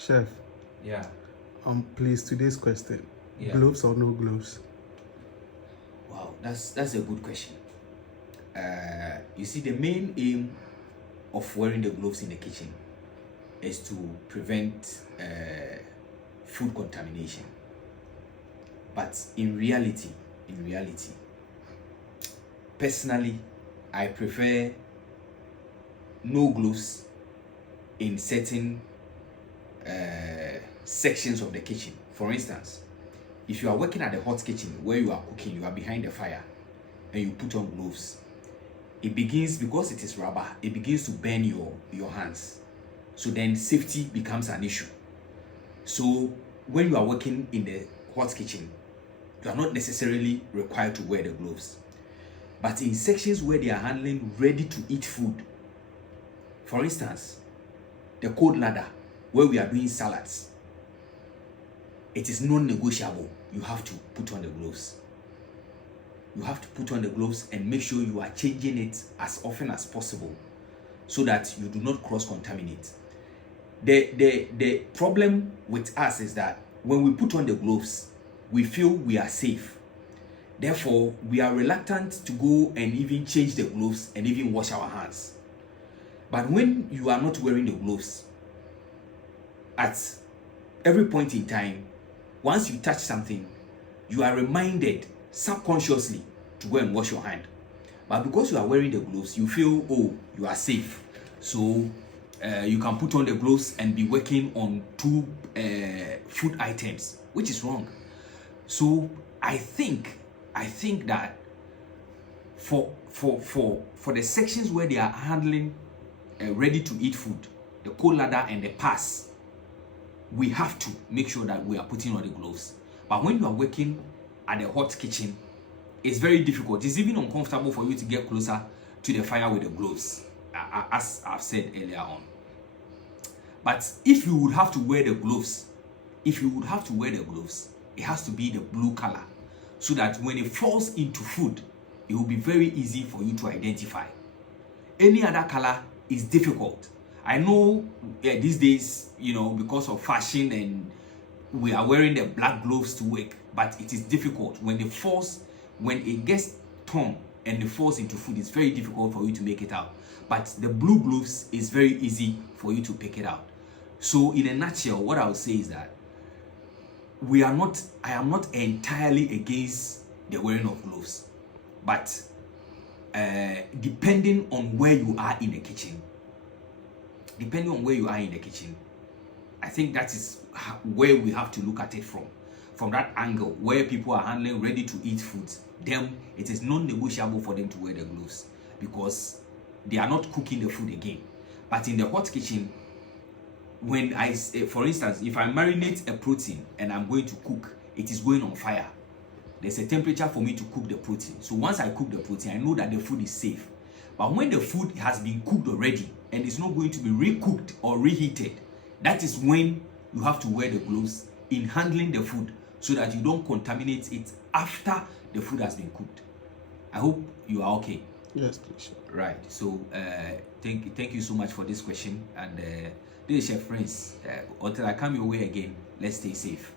Chef. Yeah. Please, today's question. Yeah. Gloves or no gloves? Wow, that's a good question. You see, the main aim of wearing the gloves in the kitchen is to prevent food contamination. But in reality, personally, I prefer no gloves in certain sections of the kitchen. For instance, if you are working at the hot kitchen where you are cooking, you are behind the fire, and you put on gloves, it begins, because it is rubber, it begins to burn your hands. So then safety becomes an issue. So when you are working in the hot kitchen, you are not necessarily required to wear the gloves. But in sections where they are handling ready to eat food, for instance, the cold ladder where we are doing salads, it is non-negotiable. You have to put on the gloves. You have to put on the gloves and make sure you are changing it as often as possible so that you do not cross-contaminate. The problem with us is that when we put on the gloves, we feel we are safe. Therefore, we are reluctant to go and even change the gloves and even wash our hands. But when you are not wearing the gloves, at every point in time, once you touch something, you are reminded subconsciously to go and wash your hand. But because you are wearing the gloves, you feel, oh, you are safe. So you can put on the gloves and be working on two food items, which is wrong. So I think that for the sections where they are handling ready to eat food, the cold ladder and the pass, we have to make sure that we are putting on the gloves. But when you are working at the hot kitchen, it's very difficult. It's even uncomfortable for you to get closer to the fire with the gloves, as I've said earlier on. But if you would have to wear the gloves, it has to be the blue color, so that when it falls into food, it will be very easy for you to identify. Any other color is difficult. I know these days, because of fashion, and we are wearing the black gloves to work, but it is difficult. When it gets torn and it falls into food, it's very difficult for you to make it out. But the blue gloves is very easy for you to pick it out. So in a nutshell, what I would say is that I am not entirely against the wearing of gloves, but depending on where you are in the kitchen, I think that is where we have to look at it from that angle, where people are handling ready to eat foods. Then it is non-negotiable for them to wear the gloves, because they are not cooking the food again. But in the hot kitchen, when for instance, if I marinate a protein and I'm going to cook, it is going on fire. There's a temperature for me to cook the protein. So once I cook the protein, I know that the food is safe. But when the food has been cooked already and it's not going to be recooked or reheated, that is when you have to wear the gloves in handling the food, so that you don't contaminate it after the food has been cooked. I hope you are okay. Yes, please. Right. So thank you so much for this question. And this is Chef Prince. Until I come your way again, let's stay safe.